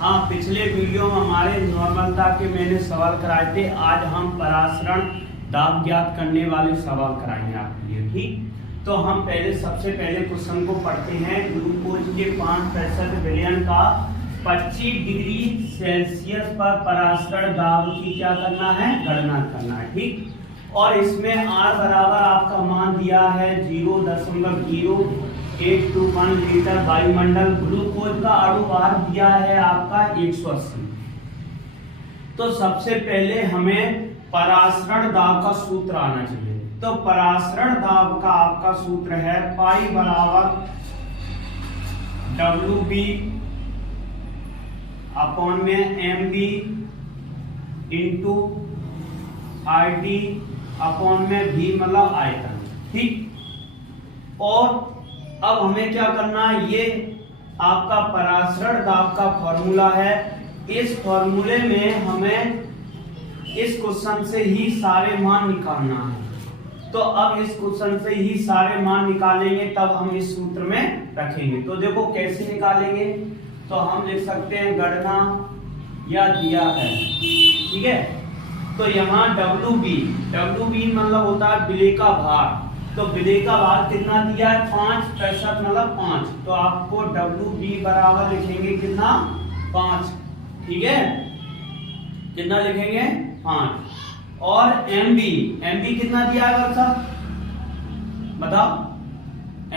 हाँ, पिछले वीडियो में हमारे नॉर्मलता के मैंने सवाल कराए थे। आज हम परासरण दाब ज्ञात करने वाले सवाल कराएंगे आपके लिए। ठीक, तो हम सबसे पहले क्वेश्चन को पढ़ते हैं। ग्लूकोज के 5% विलयन का 25 डिग्री सेल्सियस पर परासरण दाब की क्या करना है, गणना करना है। ठीक, और इसमें R बराबर आपका मान दिया है 0.0821 लीटर वायुमंडल। ग्लूकोज का अणु भार दिया है आपका 180। तो सबसे पहले हमें परासरण दाब का सूत्र आना चाहिए। तो परासरण दाब का आपका सूत्र है पाई बराबर WB अपॉन में MB इंटू RT अपॉन में V मतलब आयतन। ठीक, और अब हमें क्या करना है, ये आपका परासरण दाब का फॉर्मूला है। इस फॉर्मूले में हमें इस क्वेश्चन से ही सारे मान निकालना है। तो अब इस क्वेश्चन से ही सारे मान निकालेंगे, तब हम इस सूत्र में रखेंगे। तो देखो कैसे निकालेंगे, तो हम लिख सकते हैं गणना या दिया है। ठीक है, तो यहाँ WB मतलब होता है विलेय का भार। तो विलेय का भार कितना दिया है, 5% मतलब 5। तो आपको WB बराबर लिखेंगे कितना, 5। ठीक है, कितना लिखेंगे, 5। और MB कितना दिया है बच्चा, बताओ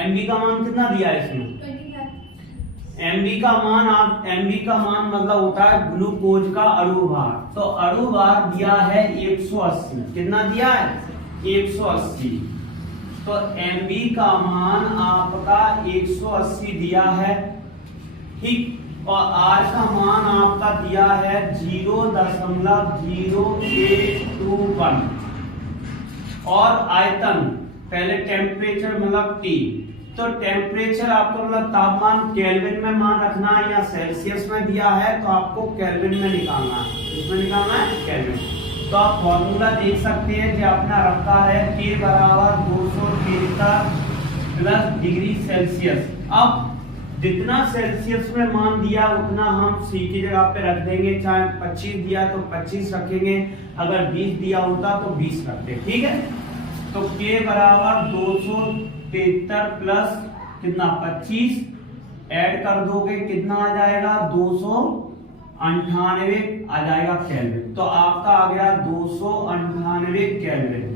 MB का मान कितना दिया है इसमें। MB का मान मतलब होता है ग्लूकोज का अणु भार। तो अणु भार दिया है 180। कितना दिया है, 180। तो MB का मान आपका 180 दिया है। ठीक, और R का मान आपका दिया है 0.0821। और आयतन पहले टेम्परेचर मतलब T। तो टेम्परेचर आपको मतलब तापमान केल्विन में मान रखना है या सेल्सियस में दिया है, तो आपको केल्विन में निकालना है। इसमें निकालना है केल्विन। तो आप फॉर्मूला देख सकते हैं कि अपना रखा है K बराबर 273 प्लस डिग्री सेल्सियस। अब जितना सेल्सियस में मान दिया उतना हम C की जगह पे रख देंगे। चाहे 25 दिया तो 25 रखेंगे, अगर 20 दिया होता तो 20 रखते। ठीक है, तो K बराबर 273 प्लस कितना 25 ऐड कर दोगे कितना आ जाएगा, 298 आ जाएगा केल्विन। तो आपका आ गया 298 केल्विन।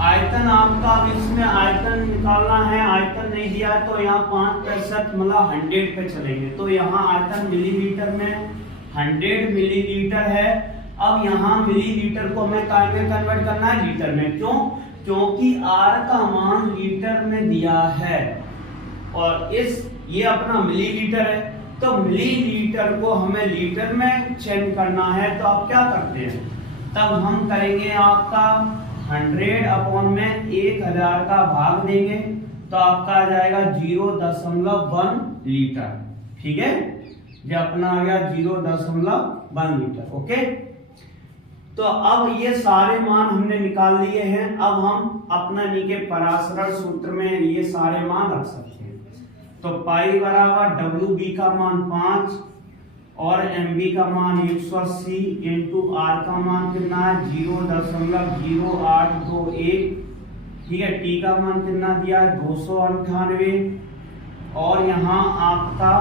आयतन आपका अब इसमें आयतन निकालना है। आयतन नहीं दिया तो यहाँ 5% मतलब 100 पे चलेंगे। तो यहाँ आयतन मिलीलीटर में 100 मिलीलीटर है। अब यहाँ मिलीलीटर को हमें काय में कन्वर्ट करना है, लीटर में। क्यों, क्योंकि R का मान लीटर में दिया है और ये अपना मिलीलीटर है। तो मिलीलीटर को हमें लीटर में चेंज करना है। तो आप क्या करते हैं, तब हम करेंगे आपका 100 अपॉन में 1000 का भाग देंगे, तो आपका आ जाएगा 0.1 लीटर। ठीक है, ये अपना आ गया 0.1 लीटर। ओके, तो अब ये सारे मान हमने निकाल लिए हैं। अब हम अपना नीचे परासरण सूत्र में ये सारे मान रख सकते हैं। तो पाई बराबर WB का मान 5 और MB का मान 180 इंटू R का मान कितना है 0.0821। ठीक है, T का मान कितना दिया है 298। और यहाँ आपका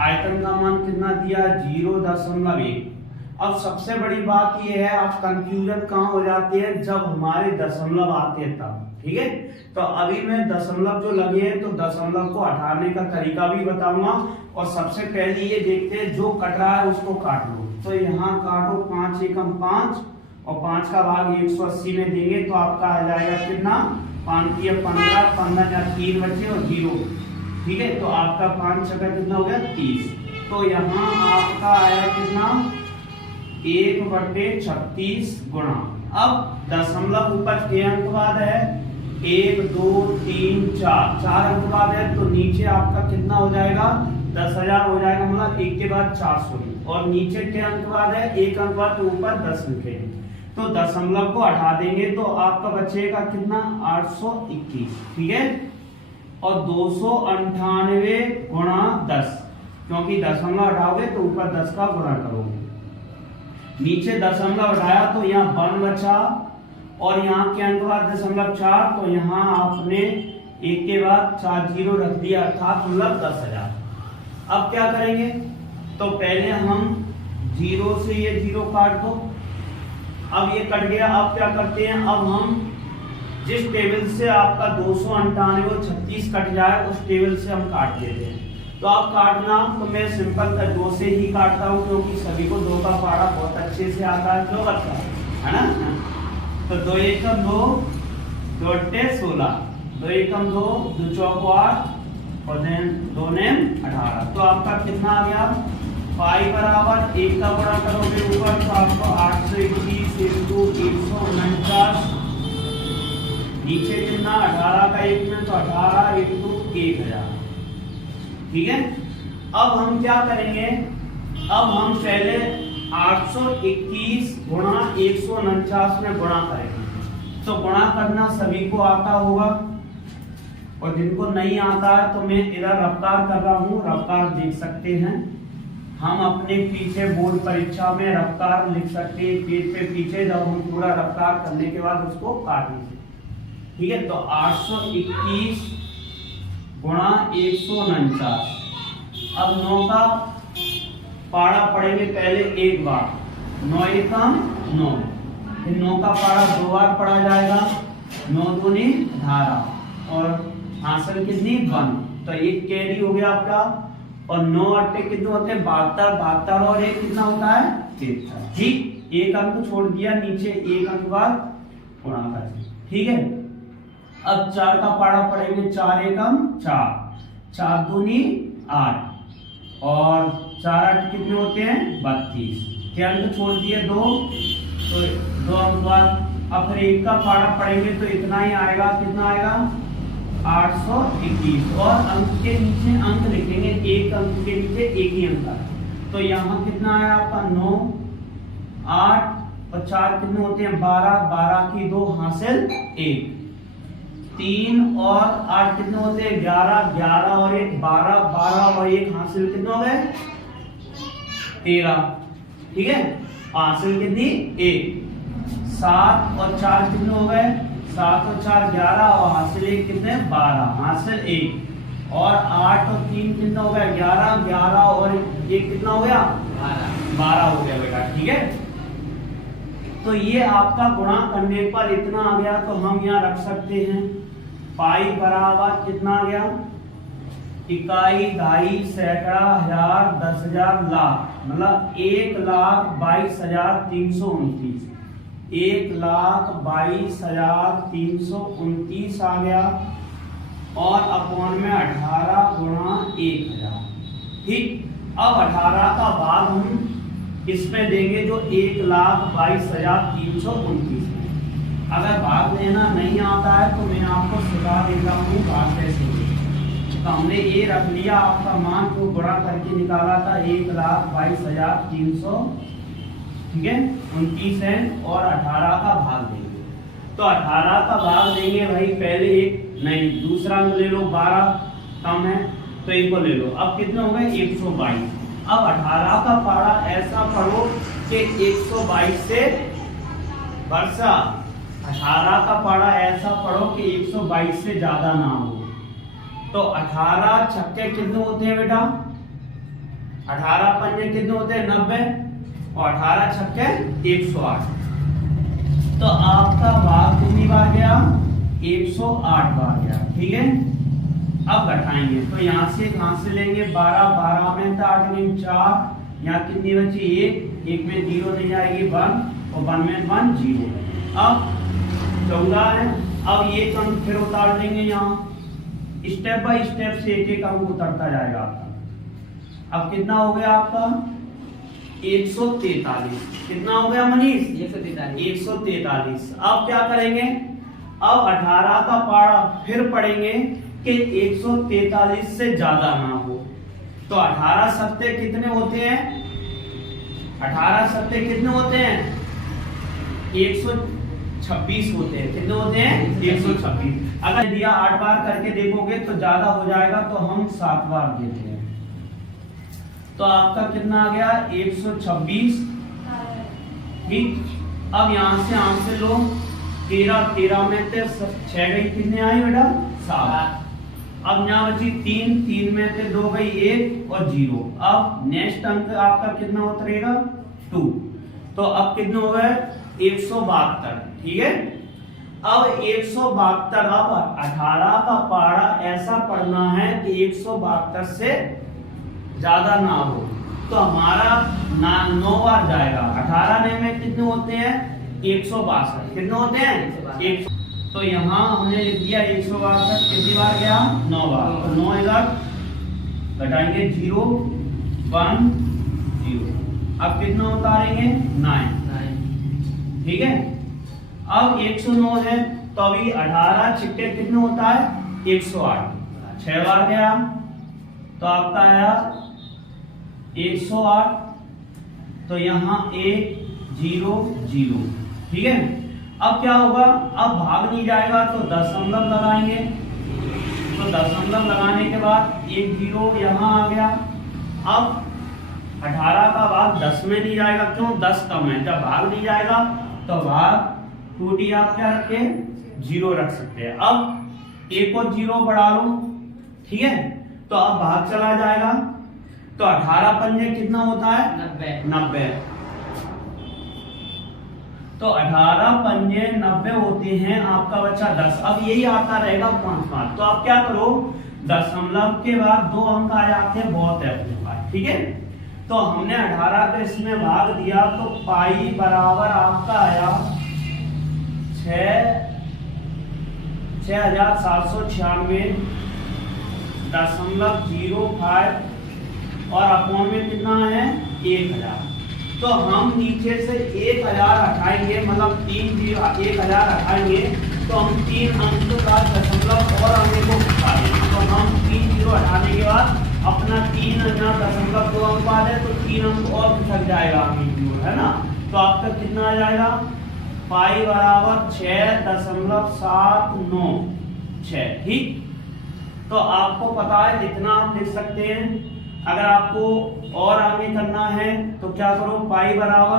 आयतन का मान कितना दिया है 0.1। अब सबसे बड़ी बात ये है, आप कंफ्यूजन कहाँ हो जाती है, जब हमारे दशमलव आते हैं तब। ठीक है, तो अभी मैं दशमलव जो लगे हैं तो दशमलव को हटाने का तरीका भी बताऊंगा। और सबसे पहले ये देखते हैं जो कट रहा है उसको काट लो। तो यहाँ काटो, 5 एकम 5 और 5 का भाग 180 में देंगे तो आपका आ जाएगा कितना, 5 या 15, 15 या 3 बचे और 0। ठीक है, तो आपका 5 छक्का कितना हो गया 30। तो यहाँ आपका आया कितना 1/36 गुणा। अब दशमलव ऊपर के अंक बाद है 1 2 3 4 अंक बाद है, तो नीचे आपका कितना हो जाएगा 10,000 हो जाएगा, मतलब 1 के बाद 400। और नीचे के अंक बाद है 1 अंक बाद, तो ऊपर 10 लिखेंगे। तो दशमलव को हटा देंगे तो आपका बचेगा कितना 821। ठीक है, और 298 गुणा 10, क्योंकि दशमलव हटाओगे तो ऊपर 10 का गुणा करोगे, नीचे दशमलव हटाया तो यहाँ 1 बचा और यहाँ के अंक बाद 0.4, तो यहाँ आपने एक के बाद 4 जीरो रख दिया, अर्थात मतलब 10,000। अब क्या करेंगे, तो पहले हम जीरो से ये जीरो काट दो, अब ये कट गया। अब क्या करते हैं, अब हम जिस टेबल से आपका 298 और 36 कट जाए उस टेबल से हम काट देते हैं। तो आप काटना, तो मैं सिंपल का 2 से ही काटता हूँ, क्योंकि सभी को 2 का पारा बहुत अच्छे से आता है, क्यों बच्चा है ना। तो 2 एकम 2, 2 अट्टे 16, 2 एकम 2, 2 चौको 8 और देन 2 नेम 18। तो आपका कितना आ गया, पाई बराबर 1 का गुणा करोगे ऊपर तो आपको 821 इंटू 149, नीचे कितना 18 का 1 में, तो 18 इंटू 1000। ठीक है, अब हम क्या करेंगे, अब हम पहले 821 गुणा 149 में गुणा करेंगे। तो गुणा करना सभी को आता होगा, और जिनको नहीं आता है तो मैं इधर रफ्तार कर रहा हूँ, रफ्तार देख सकते हैं। हम अपने पीछे बोर्ड परीक्षा में रफ्तार लिख सकते हैं पेज पे पीछे, जब हम पूरा रफ्तार करने के बाद उसको काट लीजिए। ठीक है, तो 821 गुणा 149। अब 9 का पारा पढ़ेंगे पहले एक बार, 9 एकम 9, फिर 9 का पारा 2 बार पढ़ा जाएगा, 9 दूनी 18 और हासिल कितनी 1, तो एक कैरी हो गया आपका। और 9 अट्टे कितने होते हैं 72, 72 और एक कितना होता है 73। ठीक, एक अंक छोड़ दिया नीचे, एक अंक बाद गुणा कर। ठीक है, अब 4 का पारा पढ़ेंगे, 4 एकम 4, 4 दूनी 8 और 4 8 कितने होते हैं 32, के अंक छोड़ दिए 2, तो 2 अंक बाद। अब फिर 1 का पारा पढ़ेंगे तो इतना ही आएगा, कितना आएगा 821, और अंक के नीचे अंक लिखेंगे, एक अंक के नीचे एक ही अंक है। तो यहाँ कितना आया आपका 9, 8 और 4 कितने होते हैं 12, 12 की 2 हासिल 1, 3 और 8 कितने होते हैं 11, 11 और 1 12, 12 और 1 हासिल कितने हो गए 13। ठीक है, हासिल कितनी 1, 7 और 4 कितने हो गए 7 और 4 11 और हासिल 1 कितने 12, हासिल 1 और 8 और 3 कितना हो गया 11, 11 और 1 कितना हो गया 12 हो गया बेटा। ठीक है, तो ये आपका गुणा करने पर इतना आ गया, तो हम यहाँ रख सकते हैं पाई बराबर कितना आ गया, इकाई, दहाई, सैकड़ा, हजार, 10,000, लाख, मतलब 1,22,329, 1,22,329 आ गया, और अपॉन में 18 गुणा 1000। ठीक, अब 18 का भाग हम इसमें देंगे जो 1,22,329 में। अगर भाग लेना नहीं आता है तो मैं आपको सिखा देता हूँ भाग कैसे। तो हमने ये रख लिया, आपका मान को गुणा करके निकाला था 1,22,300, ठीक है 29 है, और 18 का भाग देंगे। तो 18 का भाग देंगे भाई, पहले एक नहीं दूसरा ले लो, 12 कम है तो एक को ले लो। अब कितने हो गए 122। अब 18 का पारा ऐसा पढ़ो कि 122 से वर्षा, 18 का पारा ऐसा पढ़ो कि 122 से ज्यादा ना हो। तो 18 छक्के कितने होते हैं बेटा, 18 पंजे कितने होते हैं 90, और 18 छक्के 108। तो आपका भाग कितनी बार गया 108 बार गया। ठीक है, अब घटाएंगे तो यहाँ से कहां से लेंगे 12, 12 में 8 में 4, यहाँ कितनी बची 1 में 0 नहीं जाएगी 1, और 1 में 1 0। अब 14 है, अब ये अंक फिर उतार देंगे, यहाँ स्टेप बाय स्टेप से एक एक अंक उतरता जाएगा आपका। अब कितना हो गया आपका 143, कितना हो गया मनीष 143। अब क्या करेंगे, अब 18 का पारा फिर पढ़ेंगे कि 143 से ज्यादा ना हो। तो 18 सत्ते कितने होते हैं, 18 सत्ते कितने होते हैं 126 होते हैं। कितने होते हैं? 126। अगर दिया 8 बार करके देखोगे तो ज्यादा हो जाएगा, तो हम 7 बार देते हैं। तो आपका कितना आ गया? 126। ठीक, अब यहां से आम से लो 13 में से 6 गई, कितने आई बेटा? 7। अब यहाँ बची 3 में से 2 गई 1 और 0। अब नेक्स्ट अंक आपका कितना उतरेगा? 2। तो अब कितने हो गए? 172। ठीक है, अब 172, अब 18 का पारा ऐसा पढ़ना है कि 172 से ज्यादा ना हो, तो हमारा 9 बार जाएगा। 18 में कितने होते हैं? 162। कितने होते हैं? तो यहाँ हमने लिख दिया 162। कितनी बार गया? 9 बार। तो 9 इधर घटाएंगे 0 1 0। अब कितना उतारेंगे? 9। ठीक है, अब 109 है, तो अभी 18 छिट्टे कितने होता है? 108। 6 बार गया तो आपका आया 108। तो यहाँ 1 0 0। ठीक है, अब क्या होगा? अब भाग नहीं जाएगा तो दशमलव लगाएंगे। तो दशमलव लगाने के बाद 1 0 यहाँ आ गया। अब 18 का भाग 10 में नहीं जाएगा, क्यों? 10 कम है। जब भाग नहीं जाएगा तो भाग 2D आप क्या रखे? 0 रख सकते हैं। अब 1 और 0 बढ़ा लो। ठीक है, तो अब भाग चला जाएगा। तो 18 पंजे कितना होता है? 90। तो 18 पंजे 90 होते हैं। आपका बच्चा 10। अब यही आता रहेगा 5 बार। तो आप क्या करो? दशमलव के बाद 2 अंक आ जाते हैं, बहुत है अपने पास। ठीक है, तो हमने 18 का इसमें भाग दिया, तो पाई बराबर आपका आया 6796.05 और अपॉन में कितना है? 1000। तो हम नीचे से 1000 हटाएंगे, मतलब 1000 हटाएंगे, तो हम 3 अंक का दशमलव और आने को हटा देंगे। तो हम 3 0 हटाने के बाद अपना 3.2 अंक आ जाए, तो 3 अंक और खिसक जाएगा है ना। तो आपका कितना आ जाएगा? पाई बराबर 6.796। ठीक, तो आपको पता है इतना आप लिख सकते हैं। अगर आपको और आगे करना है तो क्या करो? पाई बराबर,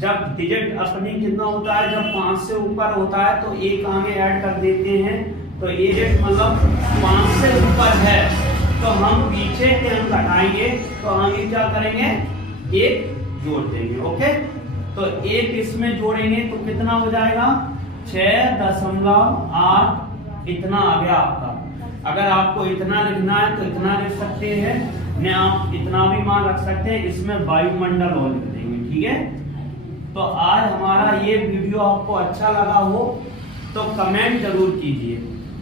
जब डिजिट अपनी कितना होता है? जब 5 से ऊपर होता है तो एक आगे ऐड कर देते हैं। तो ये मतलब 5 से ऊपर है तो हम पीछे के अंक हटाएंगे, तो आगे क्या करेंगे? 1 जोड़ देंगे। ओके, तो 1 इसमें जोड़ेंगे तो कितना हो जाएगा? 6.8 इतना आ गया आपका। अगर आपको इतना लिखना है तो इतना लिख सकते हैं, ने आप इतना भी मान रख सकते हैं। इसमें वायुमंडल और लिख देंगे। ठीक है, तो आज हमारा ये वीडियो आपको अच्छा लगा हो तो कमेंट जरूर कीजिए।